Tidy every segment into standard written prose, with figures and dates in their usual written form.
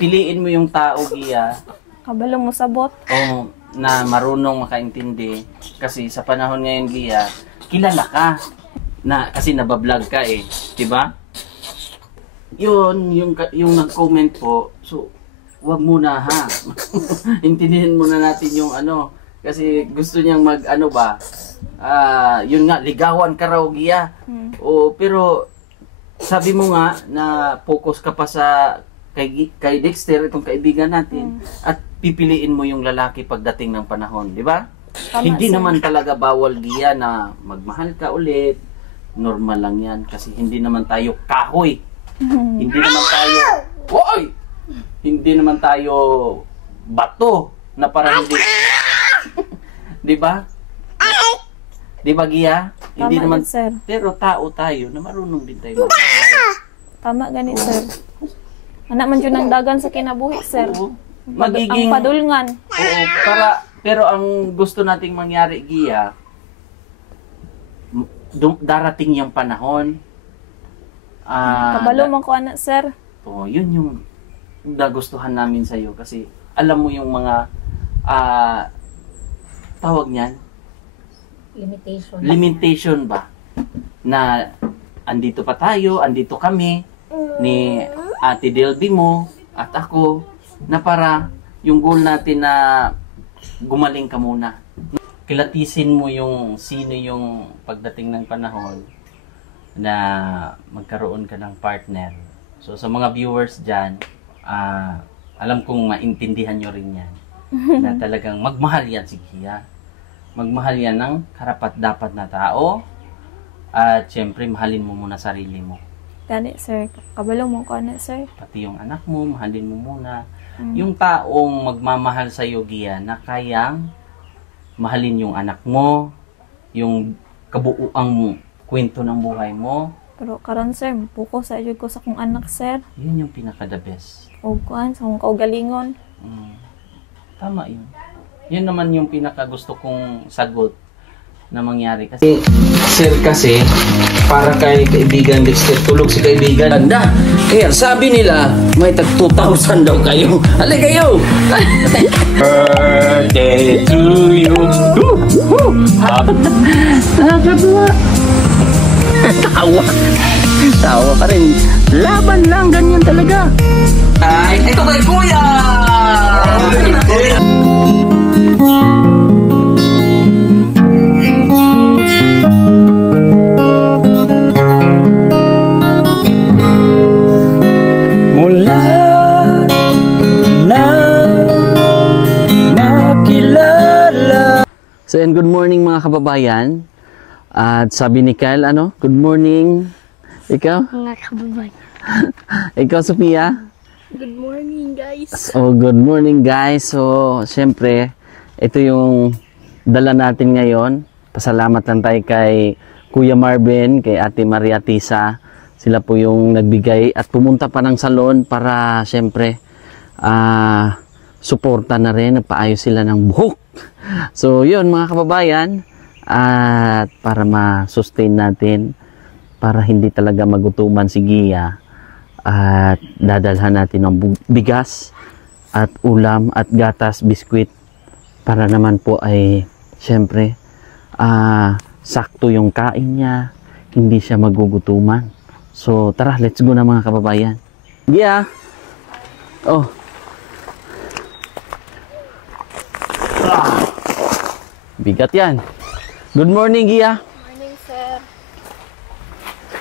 piliin mo yung tao, Gia. Kabalo mo sabot. O na marunong makaintindi. Kasi sa panahon ngayon, Gia, kilala ka. Kasi nabablog ka eh. Diba? Yun, yung nag-comment po. So, wag muna ha. Intindihin muna natin yung ano. Kasi gusto niyang yun nga, ligawan ka raw, Gia. Pero sabi mo nga na focus ka pa sa kay Dexter, itong kaibigan natin, at pipiliin mo yung lalaki pagdating ng panahon, di ba? Hindi naman talaga bawal, Gia, na magmahal ka ulit. Normal lang yan kasi hindi naman tayo kahoy. Hindi naman tayo, hindi naman tayo bato na parang hindi. Di ba? Di ba, Gia? Hindi naman, sir. pero tao tayo na marunong din tayo magmahal. Tama gani, sir. Anak man yun ang dagan sa kinabuhi, sir. Oo. Ang padulngan. Oo, pero ang gusto nating mangyari, Gia, darating yung panahon. Kabalo man ko, anak, sir. Oo, yun yung nagustuhan namin sa'yo kasi alam mo yung mga tawag niyan? Limitation ba? Na andito pa tayo, andito kami ni Ate Delby mo at ako na para yung goal natin na gumaling ka muna. Kilatisin mo yung sino yung pagdating ng panahon na magkaroon ka ng partner. So sa mga viewers dyan, alam kong maintindihan nyo rin yan. Na talagang magmahal yan si Gia. Magmahal yan ng karapat-dapat na tao. At syempre, mahalin mo muna sarili mo. Gani, sir. Kabalo mo ko, anak, sir. Pati yung anak mo, mahalin mo muna. Yung taong magmamahal sa iyo, Gia, na kayang mahalin yung anak mo, yung kabuuang kwento ng buhay mo. Pero karon, sir, puko sa iyo ko sa kong anak, sir. Yun yung pinaka-the best. O kuan, sa kong kaugalingon. Tama yun. Yun naman yung pinaka-gusto kong sagot na mangyari. Kasi, sir, kasi, para kay kaibigan Dexter, tulog si kaibigan. Anda, kaya sabi nila, may tag 2,000 daw kayo. Halika kayo! Birthday to you! Tawa pa rin. Laban lang, ganyan talaga. Ay, ito kay Kuya! Mula na makilala. So, and good morning mga kababayan. At sabi ni Kyle, good morning. Ikaw? Mga kababayan. Ikaw, Sophia? Good morning, guys. So, good morning, guys. So, syempre, ito yung dala natin ngayon. Pasalamat lang tayo kay Kuya Marvin, kay Ate Maria Tisa. Sila po yung nagbigay at pumunta pa ng salon para, syempre, suporta na rin. Nagpaayos sila ng buhok. So, yun, mga kababayan. At para ma-sustain natin, para hindi talaga magutuman si Gia, at dadalhan natin ng bigas at ulam at gatas, biskwit para naman po ay syempre sakto yung kain niya, hindi siya magugutuman. So tara, let's go na mga kababayan. Gia, bigat yan. Good morning, Gia. Morning, sir.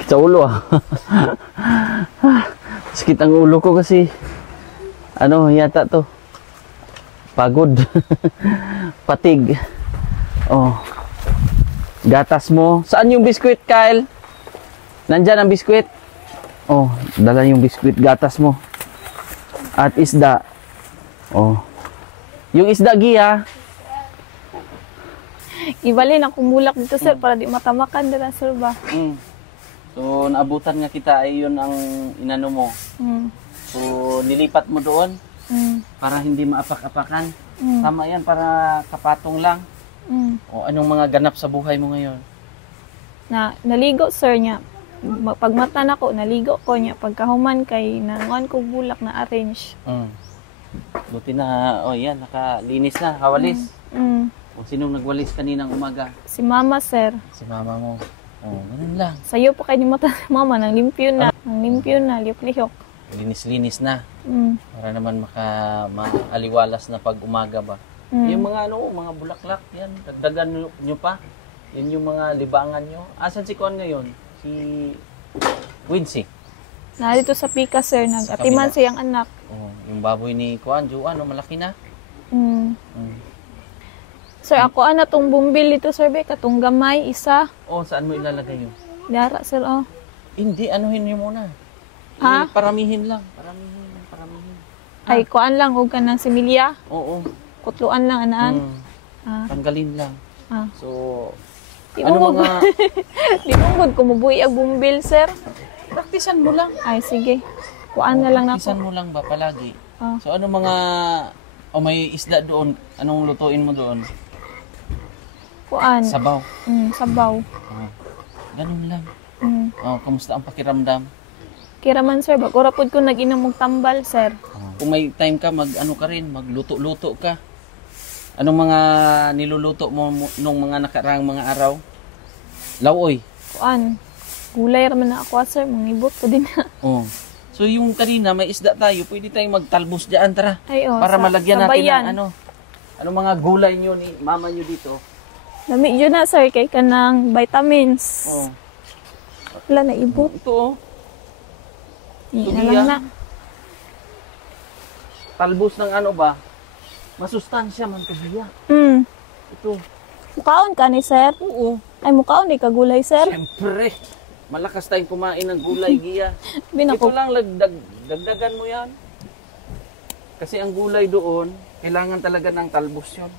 Sa ulo sakit ang ulo ko kasi yata to pagod. Patig. Gatas mo. Saan yung biskwit, Kyle? Nandyan ang biskwit. Dala yung biskwit, gatas mo at isda. Yung isda, Gia. Ibalin ako mulak dito, sir, para di matamakan dito, sir, ba? So, naabutan nga kita ay yun ang inano mo. So, nilipat mo doon para hindi maapak-apakan. Tama yan, para kapatong lang. Anong mga ganap sa buhay mo ngayon? Naligo, sir, niya. pagmata na ko, naligo ko niya. Pagkahuman kay nanguan ko bulak na arrange. Buti na, yan, nakalinis na, kawalis. Mm. O sinong nagwalis kaninang umaga? Si mama, sir. Si mama mo. Ganun lang. Sa'yo pa kayo ni mata, mama, nang limpyo na. Nang limpyo na, lihok-lihok. Linis-linis na. Mm. Para naman maaliwalas na pag umaga ba. Yung mga mga bulaklak, yan, dagdagan nyo pa. Yan yung mga libangan nyo. Asan si Kuan ngayon? Si Wincy. Narito sa Pika, sir. Nag-atiman siyang anak. Yung baboy ni Kuan, Juan, malaki na. Sir, ako tong bumbil dito, sir, be. Katong gamay, isa. Saan mo ilalagay yun? Dara, sir, Hindi, anuhin nyo muna. Ha? Paramihin lang. Paramihin. Ay, kuan lang, huwag ka ng similya. Oo. Kutluan lang, anaan. Tanggalin lang. So, Di ano mo mga... Di mo gud kumubuhi ang bumbil, sir. Praktisan mo lang. Ay, sige. Kuan na lang na Praktisan ako. mo lang ba palagi? Ah. So, ano mga... may isda doon. Anong lutuin mo doon? Kuan. Sabaw. Sabaw. Ganun lang. Kamusta ang pakiramdam? Kiraman, sir. Bagura pod ko nag-inom og tambal, sir. Kung may time ka, magluto-luto ka. Anong mga niluluto mo nung mga nakaraang mga araw? Lawoy. Kuan. Gulay raman na ako, sir. Mangibot ko din na. So yung kanina may isda tayo, pwede tayong magtalbos diyan, tara. Ay, para malagyan natin sabayan. ng anong mga gulay nyo ni mama nyo dito. Lami yun na, sir. Kay kanang vitamins. Wala na ibot. Ito Hindi na Tubiya. lang na. Talbos ng ano ba? Masustansya man to biya. Ito. Mukaon ka ni, sir? Oo. Ay, mukaon ni kagulay, sir. Siyempre. Malakas tayong kumain ng gulay, Giya. Binako. Ito lang, dagdagan mo yan. Kasi ang gulay doon, kailangan talaga ng talbos yun.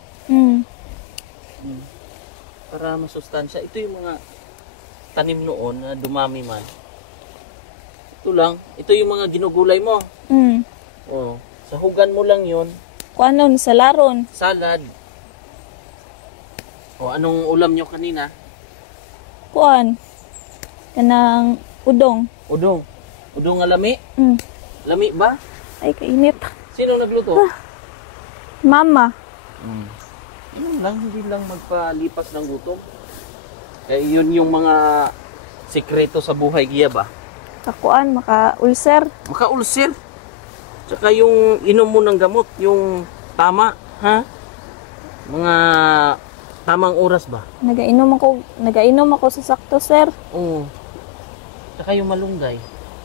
Para masustansya. Ito yung mga tanim noon na dumami man. Ito lang. Ito yung mga ginugulay mo. Sahugan mo lang yun. Kuanon, sa laron. Salad. Anong ulam nyo kanina? Kuan. Kanang udong. Udong. Udong nga lami? Lami ba? Ay, kainit. Sino nagluto? Mama. Yun lang, hindi lang magpalipas ng gutom. Kaya yun yung mga sikreto sa buhay, Giya ba? Kakuan, maka-ulcer. Maka-ulcer. Tsaka yung inom mo ng gamot, yung tama, ha? Mga tamang oras ba? Nagainom ako sa sakto, sir. Oo. Tsaka yung malunggay.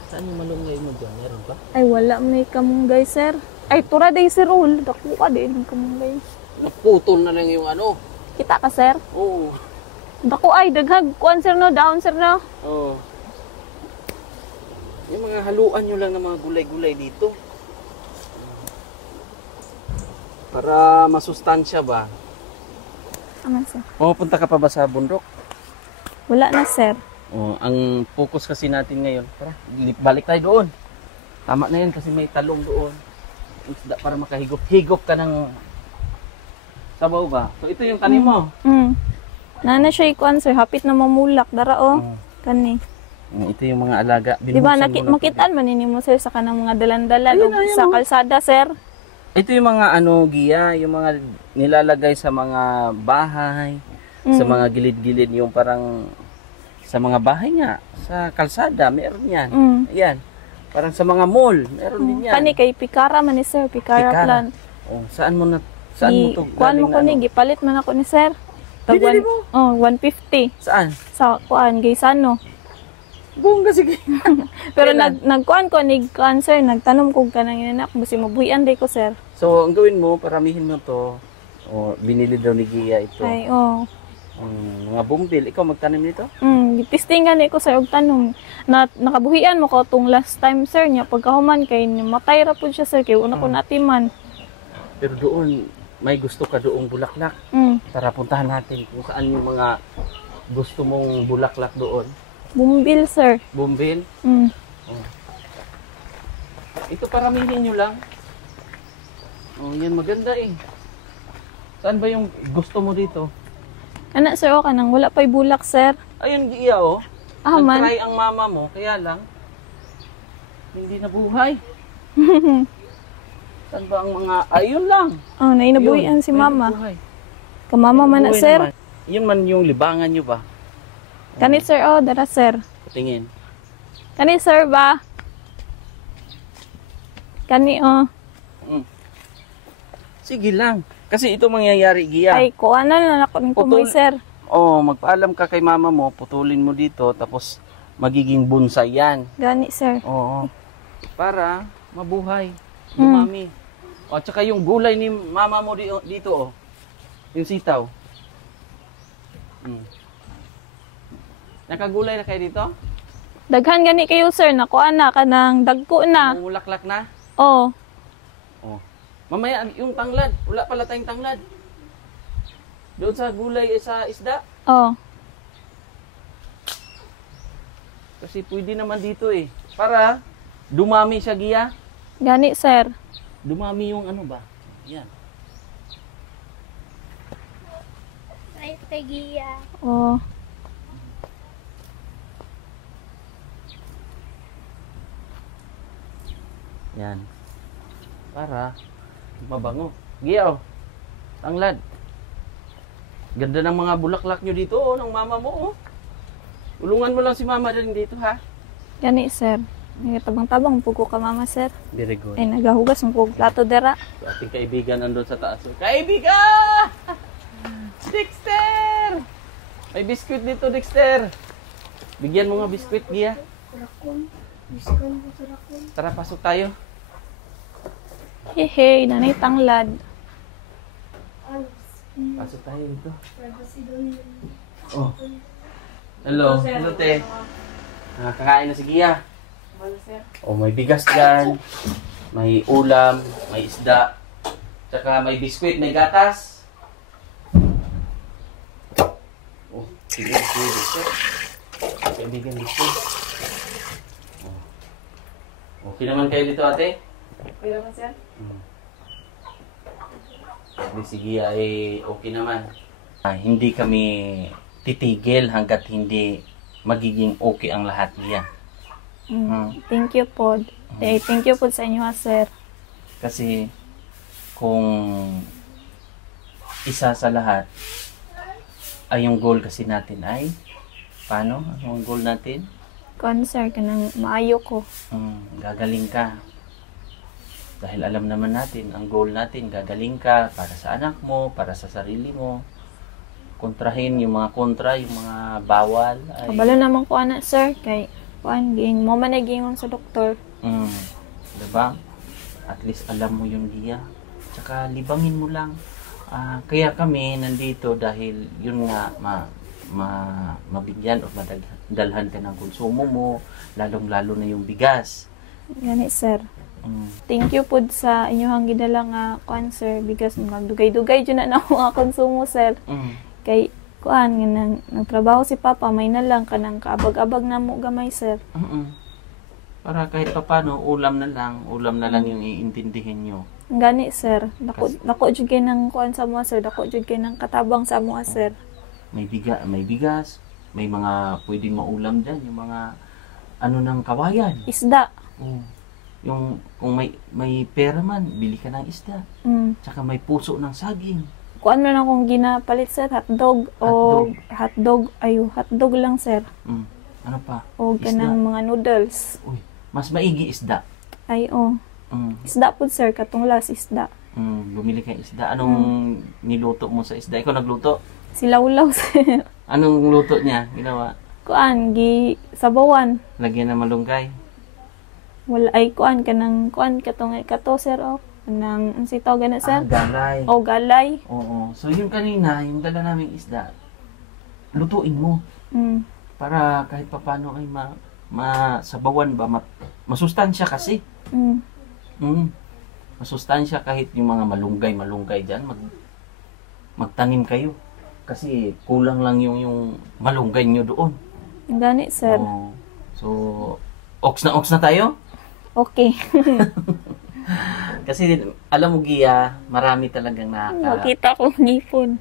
Saan yung malunggay mo dyan? Meron ba? Ay, wala may kamunggay, sir. Ay, tura day, sir. Dako ka din, yung kamunggay. Naputol na lang yung ano. Kita ka, sir? Oo. Dako ay, daghag. Kuan, sir, no? Down, sir, no? Oo. Yung mga haluan nyo lang ng mga gulay-gulay dito. Para masustansya ba? Aman, sir. Pupunta ka pa ba sa bundok? Wala na, sir. Ang focus kasi natin ngayon, tara, balik tayo doon. Tama na yan kasi may talong doon. Isda para makahigop-higop ka ng sabaw ba? So ito yung tanim mo. Nana siya ikuan, sir. Hapit na mamulak. Dara, Kani. Ito yung mga alaga. Di ba, makitaan man mo, sir, sa kanang mga dalan-dalan o sa kalsada, sir? Ito yung mga Giya, yung mga nilalagay sa mga bahay, sa mga gilid-gilid, yung parang sa mga bahay nga, sa kalsada, meron yan. Ayan. Parang sa mga mall, meron din yan. Kani kay Pikara man ni, sir. Pikara plant. Saan mo to? Kuan mo ko ni, gipalit man ako ni, sir. Binili mo? 150. Saan? Sa kuan, Gaysano. Bongga, sige. Pero nagkuan ko ni cancer, nagtanom ko kanang inanak, basi mabuhian day ko, sir. So, ang gawin mo, paramihin mo to. Binili daw ni Gia ito. Ay, mga bumbil. Ikaw magtanim nito? Gitistingan ko, sir, og tanom. Nakabuhian mo ko tong last time, sir, niya pagkahuman kay matay ra pud siya, sir, kay una ko natiman. Pero doon, may gusto ka doong bulaklak. Tara, puntahan natin kung saan yung mga gusto mong bulaklak doon. Bumbil, sir. Bumbil? Ito paramihin nyo lang. Yan maganda eh. Saan ba yung gusto mo dito? Ana, sir, kanang wala pa'y bulak, sir. Ayun, Gia, Ah, man. Nag-try ang mama mo, kaya lang, hindi nabuhay. Saan ba ang mga, ayun lang. Oh, nainabuhian si May mama. nabuhay. Kamama man na, Nabuhay sir. naman. Yun man yung libangan nyo ba? Kani, sir, oh, dara, sir. Tingin. Kani, sir, ba? Kani, oh. Sige lang. Kasi ito mangyayari, Gia. Ay, kuha na ako ng kumoy, sir. Oh, magpaalam ka kay mama mo, putulin mo dito, tapos magiging bonsai yan. Gani, sir. Oo. Para mabuhay. Dumami. O, tsaka yung gulay ni mama mo dito, oh. Yung sitaw. Nakagulay na kayo dito? Daghan gani kayo, sir. Nakuha na ka ng dagko na. Mulaklak na? Oh. Oh. Mamaya, yung tanglad. Wala pala tayong tanglad. Doon sa gulay, sa isda. Oh. Kasi pwede naman dito eh. Para dumami siya, Gia. Gani, sir. Dumami yung ano ba? Yan. Ay, tagiya. Oh. Yan. Para mabango. Gia, oh. Tanglad. Ganda ng mga bulaklak nyo dito, oh, ng mama mo, oh. Tulungan mo lang si mama din dito, ha? Gani, sir. Tabang-tabang pugo ka, mama, sir. Very good. Ay, nagahugas ng pugo plato dera. So, ating kaibigan nandun sa taas. Kaibigan! Dexter! May biskuit dito, Dexter. Bigyan mo nga biskuit, Gia. Tara, pasok tayo. Hehe, nanay tanglad. Pasok tayo dito. Oh. Hello. Hello, te. Kakain na si Gia. Oh, may bigas dyan. May ulam. May isda. Tsaka may biskuit. May gatas. Oh, sige, biskuit. Kaibigan biskuit. Oh. Okay naman kayo dito, ate? Okay naman, sir. Si Gia ay okay naman. Hindi kami titigil hanggat hindi magiging okay ang lahat, Gia. Thank you po. Thank you po sa inyo, sir. Kasi kung isa sa lahat ay yung goal kasi natin ay paano? Ano ang goal natin? Kuan, sir, kanang maayo ko. Gagaling ka. Dahil alam naman natin, ang goal natin, gagaling ka para sa anak mo, para sa sarili mo. Kontrahin yung mga kontra, yung mga bawal. Ay, Kabalo naman ko, anak, sir. Kay, kuan, ging, mo man nagingon sa doktor. diba? At least alam mo yung Gia. Tsaka libangin mo lang. Kaya kami nandito dahil yun nga, mabigyan o madalhan ka ng konsumo mo, lalong-lalo na yung bigas. Gani, sir. Thank you po sa inyong gidala nga kuan, sir, because magdugay-dugay dyan na ako nga konsumo, sir. Kay kuan nga nagtrabaho si Papa, may na lang kanang kaabag-abag na mo gamay, sir. Para kahit papano ulam na lang yung iintindihin nyo. Gani, sir. Dako jud kay nang kuan sa mo, sir. Dako jud kay nang katabang sa mo, sir. May bigas, may mga pwedeng maulam dyan, yung mga ano ng kawayan. Isda. Yung kung may pera man, bili ka ng isda. Tsaka may puso ng saging. Kuan man akong ginapalit, sir, hotdog o hotdog lang, sir. Ano pa? O kanang mga noodles. Uy, mas maigi isda. Ay, isda po, sir, katong last isda. Bumili kang isda. Anong niluto mo sa isda? Ikaw nagluto? Silawlaw, sir. Anong luto niya? Ginawa? Kuan, sabawan. Lagyan ng malunggay. Wala ay kuan katong kato, sir, o. Kanang ang sitaw gana, sir. Galay. O galay. Oo. So yung kanina, yung dala naming isda, lutuin mo. Para kahit papano ay masabawan ba, masustansya kasi. Masustansya kahit yung mga malunggay dyan, magtanim kayo. Kasi kulang lang yung malunggay nyo doon. Gani, sir. So, ox na tayo? Okay. Kasi alam mo, Gia, marami talagang Makita ko ngipon.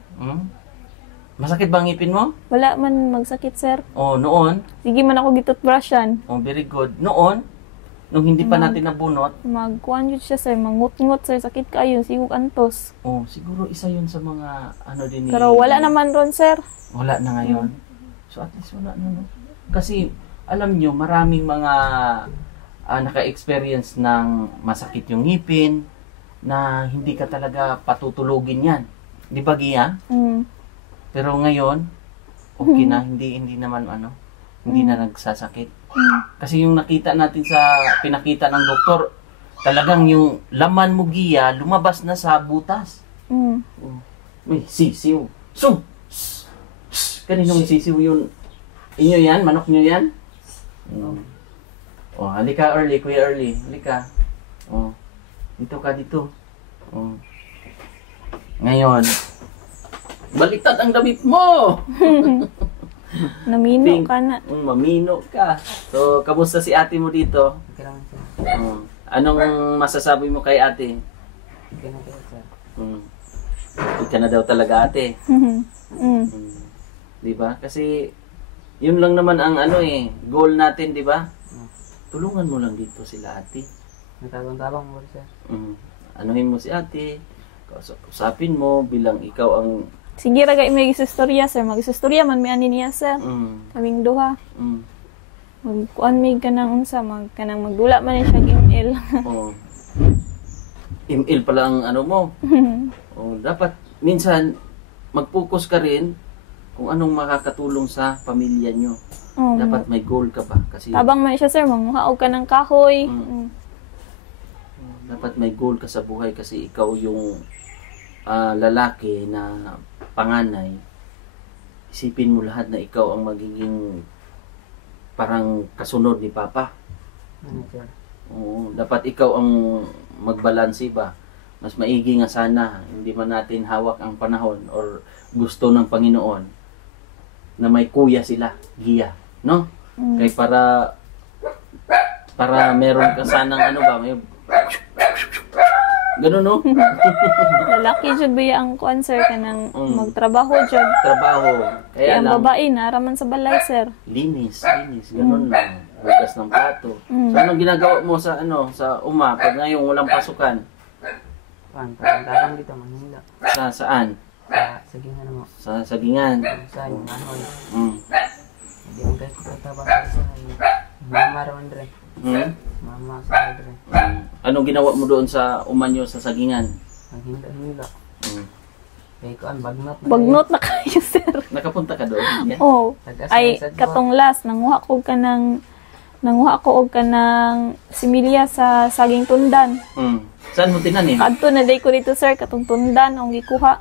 Masakit ba ang ngipin mo? Wala man magsakit, sir. O, noon? Sige man ako gitutbrushan. Oh, very good. Noon, nung hindi pa natin nabunot, Magkuhan yun siya, sir. Mangut-ngut, sir. Sakit kayo. Sigog antos. oh, siguro isa yun sa mga ano din ni... Pero wala naman ron, sir. Wala na ngayon. So at least wala na, no? Kasi, alam nyo, maraming mga naka-experience ng masakit yung ngipin na hindi ka talaga patutulugin yan. Di ba, Gia? Pero ngayon, okay na, hindi naman hindi na nagsasakit. Kasi yung nakita natin pinakita ng doktor, talagang yung laman mo, Gia, lumabas na sa butas. Oh, may sisiw. So, kaninong sisiw yun? Inyo yan? Manok nyo yan? Oh, halika early, Kuya Early. Halika. Oh, dito ka, dito. Oh. Ngayon, baliktad ang damit mo! Namino ka na. Mamino ka. So, kamusta si ate mo dito? Okay lang, sir. Anong masasabi mo kay ate? Okay na kayo, sir. Ika na daw talaga ate. Di ba? Kasi, yun lang naman ang goal natin, di ba? Tulungan mo lang dito sila ate. Natabang-tabang mo, sir. Anuhin mo si ate. Usapin mo bilang ikaw ang... Sige ra kay may istorya, sir. Mag-istorya man may ani niya, sir. Kaming duha. Magkuan mig kanang unsa kanang magdula man siya email. Oh. Email pala ang mo. Oh, dapat minsan mag-focus ka rin kung anong makakatulong sa pamilya nyo. Dapat may goal ka pa kasi tabang man siya, sir, manguhaog ka ng kahoy. Dapat may goal ka sa buhay kasi ikaw yung lalaki na panganay. Isipin mo lahat na ikaw ang magiging parang kasunod ni Papa. Sir. Oo, dapat ikaw ang magbalanse ba. Mas maigi nga sana hindi man natin hawak ang panahon or gusto ng Panginoon na may kuya sila, Gia, no? Kaya para meron ka sanang may ganun, no? Lalaki jud ba ang kuan, sir, kanang magtrabaho jud. Trabaho. Kaya ang lang, babae naraman sa balay, sir. linis, ganun lang. Hugas ng plato. So, anong ginagawa mo sa sa pag ngayong walang pasukan? Tabang dito, Manila. Saan? Sige nga naman. Sa sagingan. Sa yung ano, hindi ang kayo tabang sa mama raman rin. Mama sa rin. Anong ginawa mo doon sa nyo sa sagingan? Ang hila. Kaya ko, bagnot na. Bagnot na kayo, sir. Nakapunta ka doon? Yeah. Oh. Ay katong last nanguha ko og kanang similya sa saging tundan. Saan mo tinanim? Kadto na day ko dito, sir, katong tundan ang gikuha.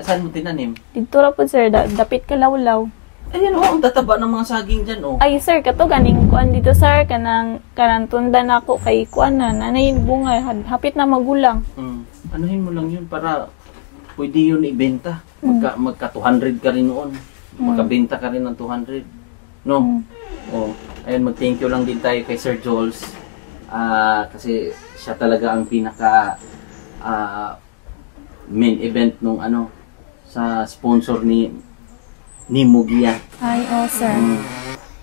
Saan mo tinanim? Dito ra po, sir, dapit ka lawlaw. Ayan ang tataba ng mga saging dyan Ay, sir, kato ganing kuan dito, sir, kanang tundan ako kay kuan na nanay bunga hapit na magulang. Anuhin mo lang yun para pwede yun ibenta. Magka 200 ka rin noon. Makabenta ka rin ng 200. No? Ayun, mag-thank you lang din tayo kay Sir Jules. Kasi siya talaga ang pinaka main event nung sa sponsor ni Mugia. Ay, sir.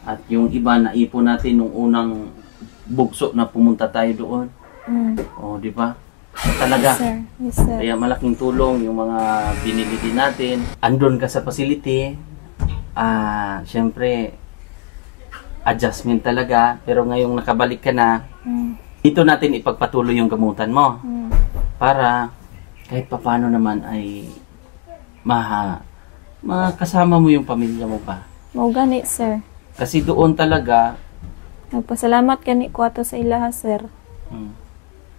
At yung iba na ipon natin nung unang bugso na pumunta tayo doon. Di ba? Talaga. Sir. Yes, sir. Kaya malaking tulong yung mga binili din natin. Andun ka sa facility. Syempre, adjustment talaga. Pero ngayong nakabalik ka na, dito natin ipagpatuloy yung gamutan mo. Para kahit papano naman ay makasama mo yung pamilya mo pa. Mao gani, sir. Kasi doon talaga, nagpasalamat kani ko ato sa ilaha, sir.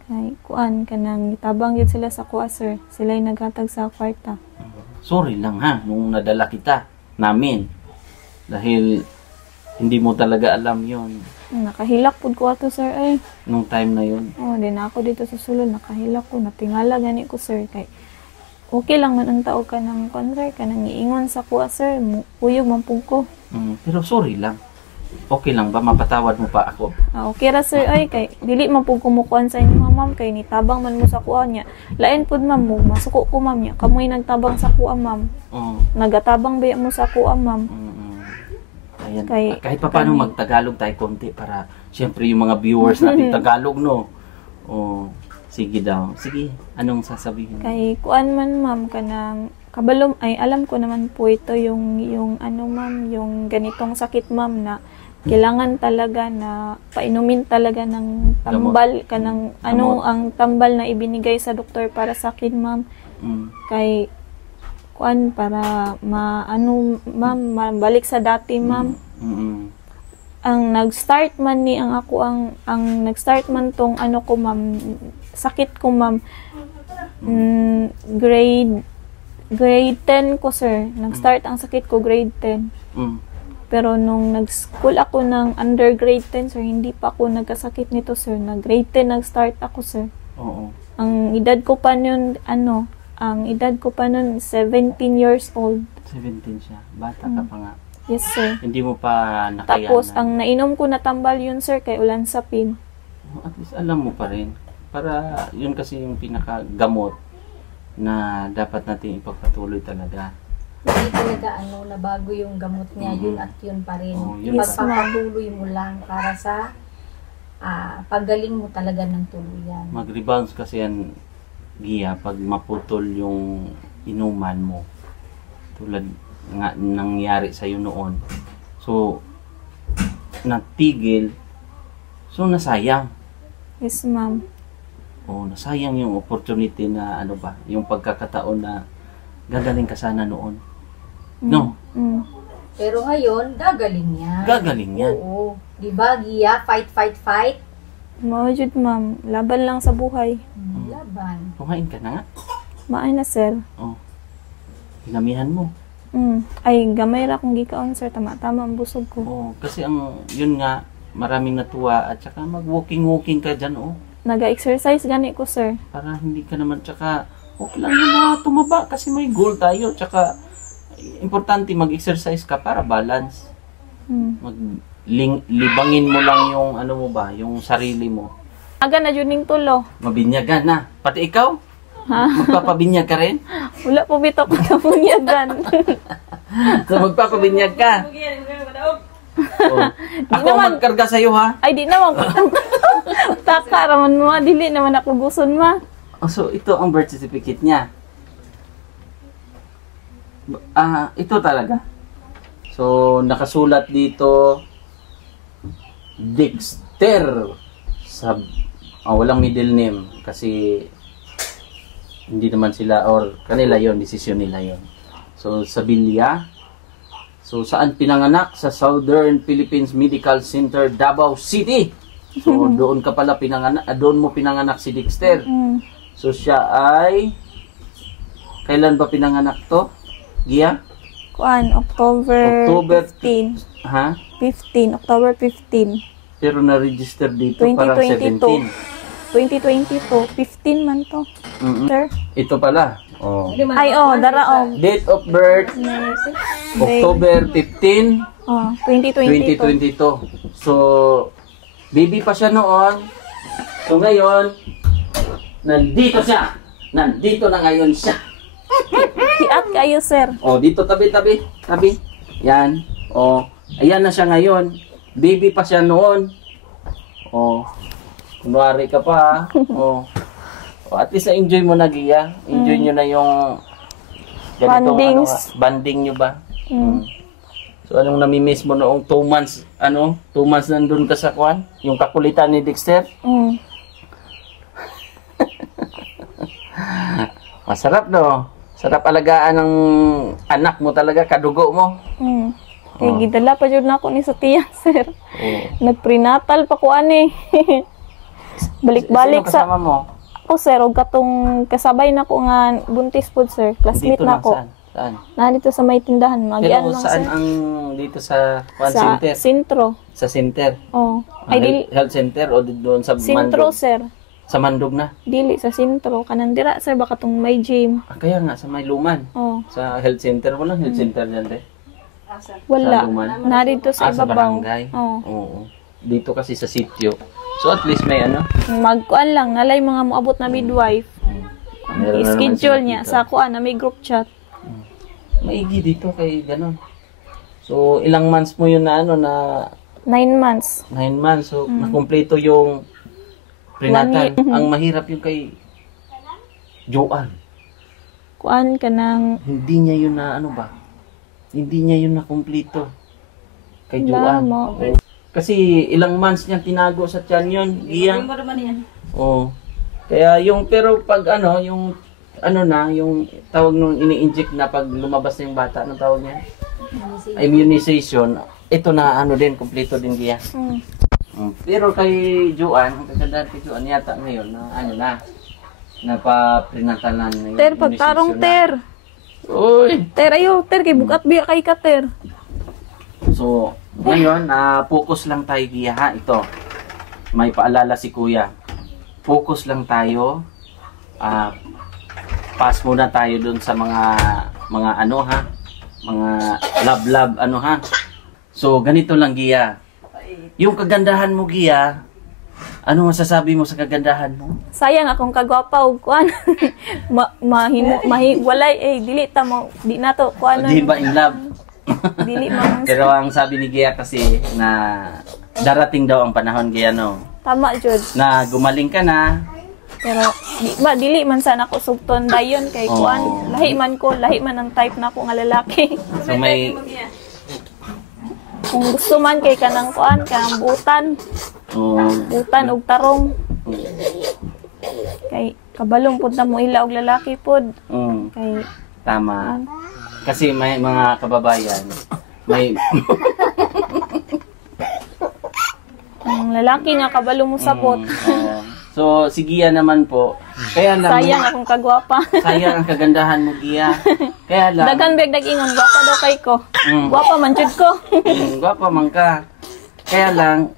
Kay kuan kanang itabang gyud sila sa kuha, sir. Sila'y naghatag sa kwarta. Sorry lang nung nadala kita namin. Dahil hindi mo talaga alam yon. Nakahilak pud ko ato, sir, ay. Nung time na yun. Din ako dito sa sulod, nakahilak ko, natingala gani ko, sir. Kay okay lang man ang tao ka ng sir, ka nang iingon sa kuha, sir. Uyog man pud ko. Pero sorry lang. Okay lang ba? Mapatawad mo pa ako? Okay ra, sir, ay. Kay dili man pud kumukuan sa inyo, mama. ma'am kay nitabang man mo sa kuha niya. Lain pud ma'am mo masuko ko ma'am niya. Kamoy nagtabang sa kuha ma'am. Oo. Nagatabang ba mo sa kuha ma'am. Ayan. Kay- Kahit pa paano magtagalog tayo konti para siyempre yung mga viewers natin Tagalog, no? Oh, sige daw. Sige, anong sasabihin? Kay kuan man ma'am kanang kabalom ay alam ko naman po ito yung ano ma'am, yung ganitong sakit ma'am na kailangan talaga na painumin talaga ng tambal kanang ano ang tambal na ibinigay sa doktor para sa akin ma'am. Kay kuan para maano ma'am mabalik sa dati ma'am. Ang nag-start man ni ang ako ang nag-start man tong ano ko ma'am sakit ko ma'am grade 10 ko sir. Nag-start ang sakit ko grade 10. Pero nung nag-school ako ng undergrade 10 sir, hindi pa ako nagkasakit nito sir. Nag-grade 10 nag-start ako sir. Oo. Ang edad ko pa nun ang edad ko pa nun 17 years old. 17 siya. Bata ka pa nga. Yes sir. Hindi mo pa nakayanan. Tapos ang nainom ko na tambal yun sir kay Ulansapin. At least alam mo pa rin. Para yun kasi yung pinakagamot na dapat natin ipagpatuloy talaga. Hindi talaga na bago yung gamot niya, yun at yun pa rin. Oh, yun Yes, Pagpapatuloy mo lang para sa paggaling mo talaga ng tuluyan. Mag-rebounds kasi yan, Gia, pag maputol yung inuman mo. Tulad nga nangyari sa'yo noon. So, natigil. So, nasayang. Yes ma'am. Oh, nasayang yung opportunity na yung pagkakataon na gagaling ka sana noon. No? Pero ngayon, gagaling yan. Gagaling yan. Oo. Diba, Gia? Fight, fight, fight. Mawajud ma'am. Laban lang sa buhay. Laban. Kumain ka na nga. Maay na sir. Oh. Pinamihan mo. Ay gamay ra kung gikaon sir. Tama-tama ang busog ko. Oh, kasi yun nga, maraming natuwa at saka mag-walking ka dyan, oh. Naga-exercise gani ko sir. Para hindi ka naman, tsaka okay lang yun na tumaba kasi may goal tayo. Tsaka, importante mag-exercise ka para balance. Libangin mo lang yung yung sarili mo. Aga na juning tulo. Mabinyagan na. Pati ikaw? Ha? Magpapabinyag ka rin? Wala po bitaw ko na bunyagan. So, magpapabinyag ka? Oh. Ako ang magkarga sa'yo, ha? Ay di naman ko. Taka raman mo. Dili naman ako guson ma. Oh, so, ito ang birth certificate niya. Ito talaga. So, nakasulat dito, Dexter. Walang middle name. Kasi, hindi naman sila, or kanila yon, desisyon nila yon. So, Sabilla. So, saan pinanganak? Sa Southern Philippines Medical Center, Davao City. So, doon ka pala doon mo pinanganak si Dexter. So, siya ay, kailan ba pinanganak to? Gia? Kuan, October 15. Ha? 15, October 15. Pero na-register dito parang 2022. 17. 2022, 15 man to. Sir? Ito pala. Oh. Ay, daraong. Date of birth, October 15, 2022. 2022. So, baby pa siya noon. So, ngayon, nandito siya. Nandito na ngayon siya. Kiat kayo, sir. Oh, dito tabi. Yan. Oh, ayan na siya ngayon. Baby pa siya noon. Oh, kunwari ka pa. Oh. At least na-enjoy mo na, Gia. Enjoy nyo na yung Bandings. banding nyo ba? So, anong namimiss mo noong 2 months, 2 months nandun ka sa kwan? Yung kakulitan ni Dexter? Masarap, no? Sarap alagaan ng anak mo talaga, kadugo mo. Kaya gidala pa dyan ako ni sa tiya, sir. Oh. Nag-prenatal pa ko ani. Balik-balik Sino kasama mo? Ako, sir, og katong kasabay na ko nga buntis pod, sir. Classmate Dito na lang, ako. Saan? Na dito sa may tindahan, magian Pero lang, saan sir. ang dito sa Kwan Sa Center? sentro. Sa center? Oh. Ay, dili. Health center o doon sa Sentro, Mandog? sir. Sa Mandog na? Dili, sa sentro. Kanang dira, sir, baka tong may gym. Kaya nga, sa may Luman. Oh. Sa health center. Walang health center dyan, te? Wala. Sa Luman? Na dito sa Sa ibabaw. barangay? Oh. Oo. Dito kasi sa sitio, So at least may ano. Magkuan lang, nalay mga moabot na midwife. Meron na naman I-schedule sila niya dito. sa kuan na may group chat. Maigi dito kay ganun. So ilang months mo yun na ano na 9 months. 9 months. So nakumpleto yung prenatal. 1 year. Ang mahirap yung kay Joan. Kuan ka ng Hindi niya yun na ano ba? Hindi niya yun na kumpleto. Kay Joan. mo. Kasi ilang months niya tinago sa tiyan yun. Iya. Oo. Kaya yung, pero pag ano, yung, ano na, yung tawag nung ini-inject na pag lumabas na yung bata, anong tawag niya? Immunization. Ito na, ano din, kumpleto din Gia. Pero kay Joan, ang kagandahan kay Joan yata ngayon, na ano na, napaprenatalan na yung Ter, pagtarong immunization na. ter. Uy! Ter, ayo, ter, kay bukat biya kay ka, ter. So, ngayon, focus lang tayo Gia ha. Ito, may paalala si Kuya. Focus lang tayo. Pass muna tayo dun sa mga ano ha. Mga love ano ha. So, ganito lang Gia. Yung kagandahan mo Gia, ano masasabi mo sa kagandahan mo? Sayang akong kagwapa og kuan. Walay dili ta mo, di na to kuan. Di ba in love? Dili man. Pero ang sabi ni Gia kasi na darating daw ang panahon Gia no. Tama jud. Na gumaling ka na. Pero dili man sana ako sugton dayon kay Oo. kuan. Lahi man ang type na ko nga lalaki. So may Kung gusto man kay kanang kuan, kanang butan og tarong. Kay kabalong pud na mo ila og lalaki pud. Kay Tama. Kasi may mga kababayan, may ang lalaki nga kabalo mo sabot. oo. So si Gia naman po, kaya lang Sayang akong kagwapa. sayang ang kagandahan mo Gia. Kaya lang Dagan beg dag-ingon, gwapa daw kay ko. Mm. Gwapa man jud ko. Gwapa man ka. Kaya lang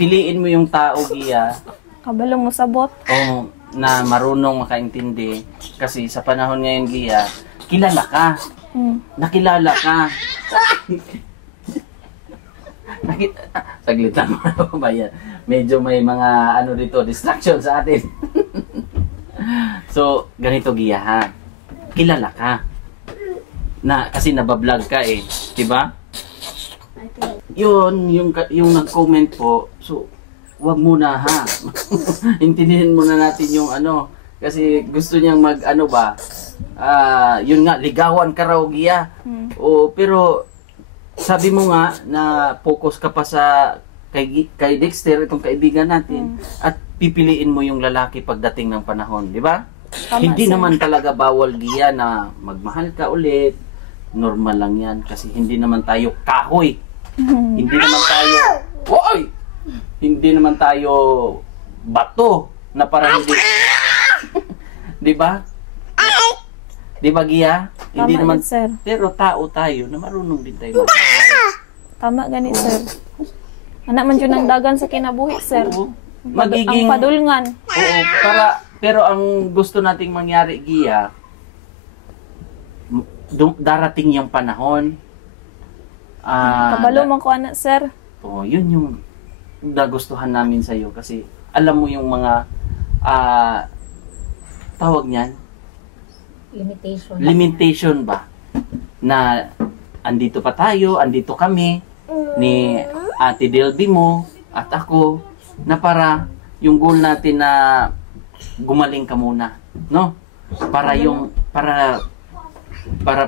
piliin mo yung tao Gia Kabalo mo sabot. na marunong makaintindi kasi sa panahon ngayon Gia, kilala ka. Nakilala ka. Saglit lang mga bayan. Medyo may mga ano dito, distraction sa atin. So, ganito Gia ha. Kilala ka. Na kasi nabablog ka eh, 'di ba? Yun, yung nag-comment po. So, wag muna ha. Intindihin muna natin yung ano kasi gusto niyang mag ano ba? Yun nga ligawan ka raw Gia. Pero sabi mo nga na focus ka pa sa kay Dexter, itong kaibigan natin, at pipiliin mo yung lalaki pagdating ng panahon, di ba? Hindi sir. naman talaga bawal Gia na magmahal ka ulit. Normal lang yan kasi hindi naman tayo kahoy. Hindi naman tayo hindi naman tayo bato na parang hindi. Di ba? Di ba Gia? Hindi Tama naman yun, sir. pero tao tayo na marunong din tayo magmahal. Tama gani sir. Anak man jud ang dagan sa kinabuhi sir. Oo. Ang padulngan. Oo, pero ang gusto nating mangyari Gia, darating yung panahon. Kabalo man ko anak sir. Yun yung nagustuhan namin sa iyo kasi alam mo yung mga tawag niyan, limitation ba na andito pa tayo, andito kami ni Ate Delby mo at ako na para yung goal natin na gumaling ka muna, no? Para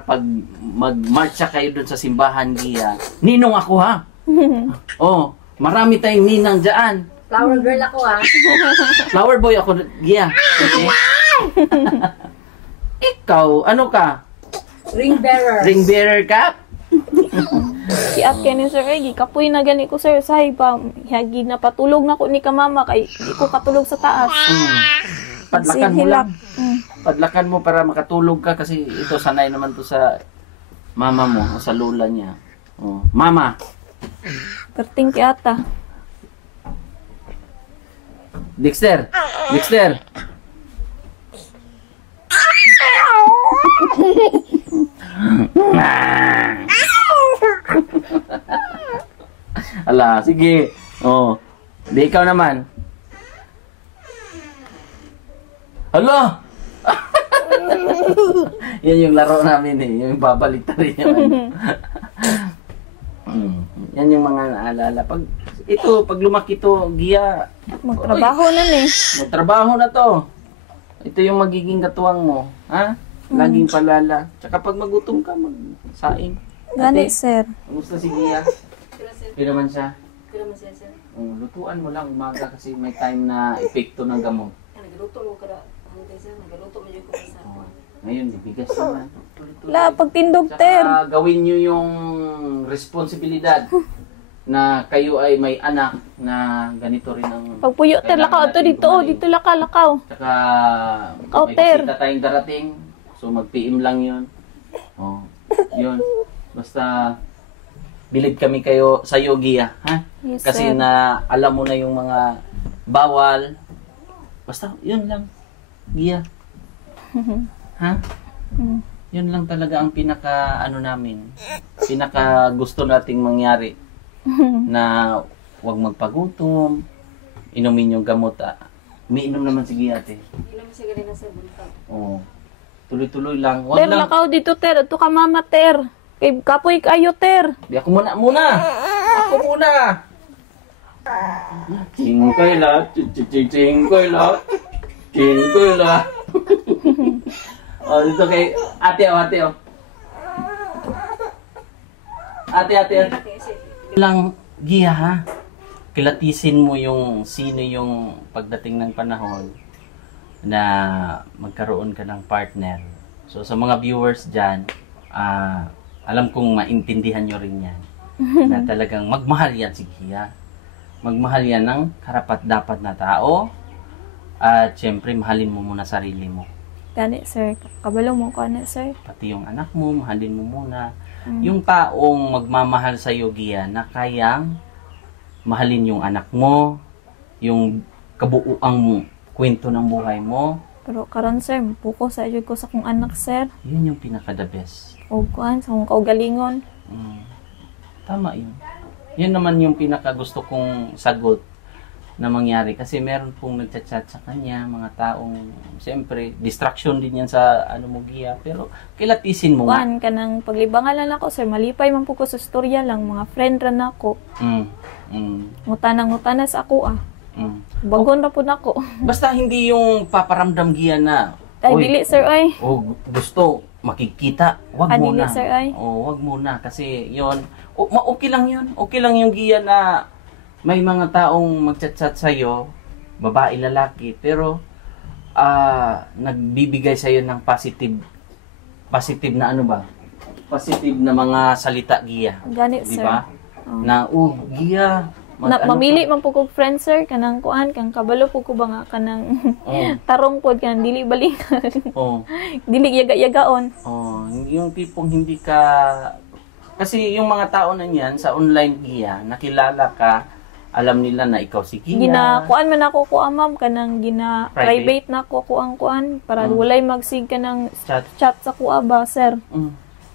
pag mag-marcha kayo dun sa simbahan Gia. Ninong ako ha. Marami tayong ninang diyan. Flower girl ako Flower boy ako Gia. Okay? Ikaw, ano ka? Ring bearer. Ring bearer ka? Si Ate ni sir ay kapoy na gani ko sir say pa hagi na patulog na ko ni ka mama kay di ko katulog sa taas. Padlakan mo Silhilak. lang. Padlakan mo para makatulog ka kasi ito sanay naman to sa mama mo o sa lola niya. Mama. Perting ki ata. Dexter. Dexter. Ala, sige. Di ikaw naman. Hala! Yan yung laro namin eh. Yung babalik na rin yung ano. Yan yung mga naalala. Pag lumaki to, Gia. Magtrabaho na eh. Magtrabaho na to. Ito yung magiging katuwang mo. Ha? Laging palala. Tsaka pag magutom ka, magsaing. Gani, Ate, sir. Kamusta si Gia? Pila man siya? Kaya mo siya, sir. Lutuan mo lang umaga kasi may time na epekto ng gamot. Nagluto mo kada. Sir, nagluto mo yung kumasa. Ngayon, bigas naman. La, pagtindog, ter. Tsaka gawin nyo yung responsibilidad na kayo ay may anak na ganito rin ang... Pagpuyo, ter, lakaw. Ito dito, oh, dito lakaw. Tsaka may Kauter. bisita tayong darating. So mag-PM lang yun. Oh, yun. Basta bilib kami kayo sa Gia, ha? Yes, Kasi sir. na alam mo na yung mga bawal. Basta yun lang. Gia. Ha? Yun lang talaga ang pinaka pinaka gusto nating mangyari. Na huwag magpagutom, inumin yung gamot. Umiinom naman si Gia, ate. Inom siya ganina sa buntag. Oo. Tuloy-tuloy lang. Wag Ter, lang. lakaw dito, ter. Ito ka, mama, ter. Kay kapoy kayo, ter. Di ako muna. Ako muna. Chingkoy la. Chingkoy la. Chingkoy la. Oh, dito kay ate. Ate. Lang, Gia, ha? Kilatisin mo yung sino yung pagdating ng panahon na magkaroon ka ng partner. So, sa mga viewers dyan, alam kong maintindihan nyo rin yan. Na talagang magmahal yan si Gia. Magmahal yan ng karapat-dapat na tao. At syempre, mahalin mo muna sarili mo. Gani, sir. Kabalo mo ko na, sir. Pati yung anak mo, mahalin mo muna. Yung taong magmamahal sa iyo, Gia, na kayang mahalin yung anak mo, yung kabuuang kwento ng buhay mo. Pero karon, sir, puko sa iyo ko sa kong anak, sir. Yun yung pinaka-the best. O kuan, sa kong kaugalingon. Tama yun. Yun naman yung pinaka gusto kong sagot na mangyari. Kasi meron pong nagchat-chat sa kanya, mga taong, siyempre, distraction din yan sa ano mo, Gia. Pero kilatisin mo nga. Kuan, kanang paglibangan lang ako, sir. Malipay man po ko sa storya lang. Mga friend ran ako. Ngutanang-ngutana sa ako, Bagon na po nako. Basta hindi yung paparamdam, Gia, na, Ay, "Oy, dili, sir, ay. gusto makikita." Wag Dili, muna. sir, ay. Wag muna. Kasi yon, okay lang yun. Okay lang yung, Gia, na may mga taong magchat-chat sa'yo, babae, lalaki, pero nagbibigay sa'yo ng positive na ano ba? Positive na mga salita, Gia. Gani, Di sir. ba? Na, Gia, Mamili man po ko friend, sir. Kanang kuan, kang kabalo po ko ba nga. Kanang tarong po, kanang dili balingan. Dili yaga-yagaon. Yung tipong hindi ka... Kasi yung mga tao na yan, sa online, Gia, nakilala ka, alam nila na ikaw si Gia. Kuan man ako ko, ma'am. Kanang private na ako kuan para walay magsig ka ng chat sa kuha ba, sir.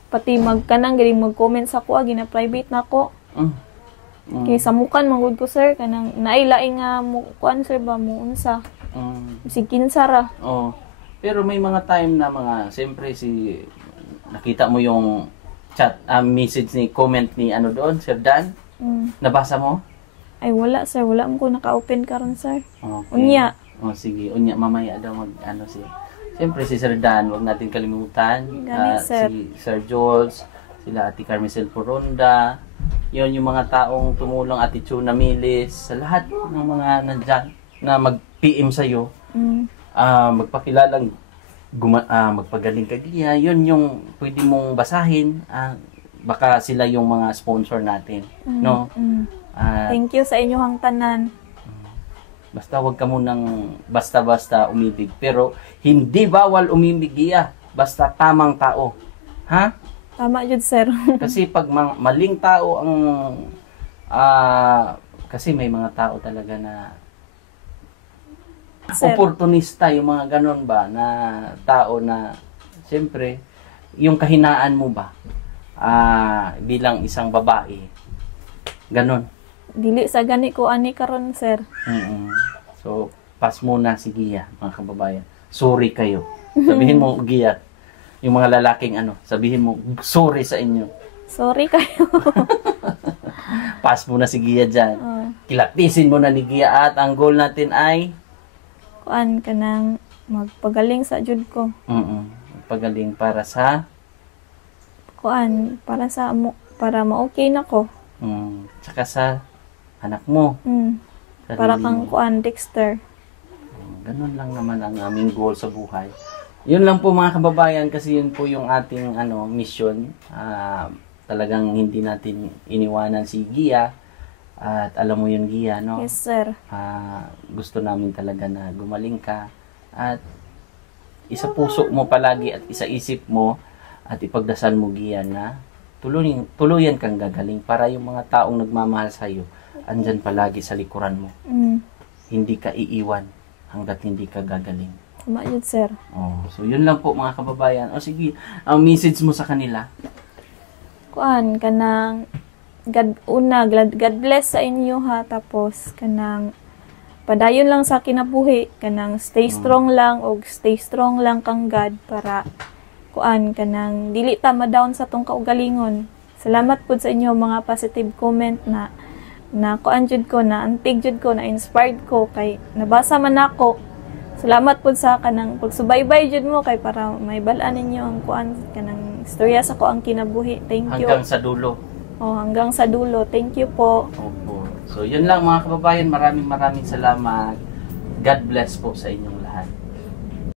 Pati kanang galing mag-comment sa kuha, gina-private na ako. Kay samukan manggod ko, sir. Kanang nailaing nga kuan, sir ba, mo unsa. Sikinsara. Pero may mga time na siyempre nakita mo yung chat, message ni, comment ni ano doon, Sir Dan. Nabasa mo? Ay, wala, sir. Wala mo ko naka-open karon, sir. Okay. Unya. Sige. Unya, mamaya daw siya. Siyempre, si Sir Dan, wag natin kalimutan. Gani, sir. Si Sir Jules, sila Ate Carmicel Poronda, yun yung mga taong tumulong, Ate Chuna Milis, sa lahat ng mga nandyan na mag-PM sa'yo, magpakilalang magpagaling ka, Gia. Yun yung pwede mong basahin. Baka sila yung mga sponsor natin. No? Thank you sa inyong tanan. Basta wag ka munang basta-basta umibig. Pero hindi bawal umibig, Gia. Basta tamang tao. Ha? Tama yun, sir. Kasi pag maling tao ang... kasi may mga tao talaga na... Sir. Opportunista, yung mga ganon ba, na tao na... Siyempre, yung kahinaan mo ba, bilang isang babae, ganon. dili sa gani ko ani karon sir. So, pass muna si Gia, mga kababayan. Sorry kayo. Sabihin mo, Gia, yung mga lalaking sabihin mo, sorry sa inyo. Sorry kayo. Pass muna si Gia dyan. Kilatisin mo na ni Gia at ang goal natin ay Kuan kanang magpagaling sa jud ko. pagaling para sa Kuan para ma-okay na ko. Tsaka sa anak mo. Para Sarili kang mo. kuan Dexter. Ganun lang naman ang aming goal sa buhay. Yun lang po mga kababayan kasi yun po yung ating mission. Talagang hindi natin iniwanan si Gia. At alam mo yun, Gia, no? Yes sir. Gusto namin talaga na gumaling ka. At isa puso mo palagi at isa isip mo at ipagdasal mo, Gia, na tuluyan kang gagaling para yung mga taong nagmamahal sa'yo andyan palagi sa likuran mo. Hindi ka iiwan hanggat hindi ka gagaling. Tama yun sir. So yun lang po mga kababayan. Sige, ang message mo sa kanila. Kuan kanang God bless sa inyo ha, tapos kanang padayon lang sa kinabuhi, kanang stay strong lang og stay strong lang kang God para kuan kanang dili ta ma-down sa tong kaugalingon. Salamat pud sa inyo mga positive comment na kuan jud ko, na antig jud ko, na inspired ko kay nabasa man ako. Salamat pud sa kanang pagsubaybay jud mo kay para may bal-an ninyo ang kuan kanang istorya sa ko ang kinabuhi. Thank you. Hanggang sa dulo. Hanggang sa dulo. Thank you po. Opo. So yun lang mga kababayan, maraming salamat. God bless po sa inyong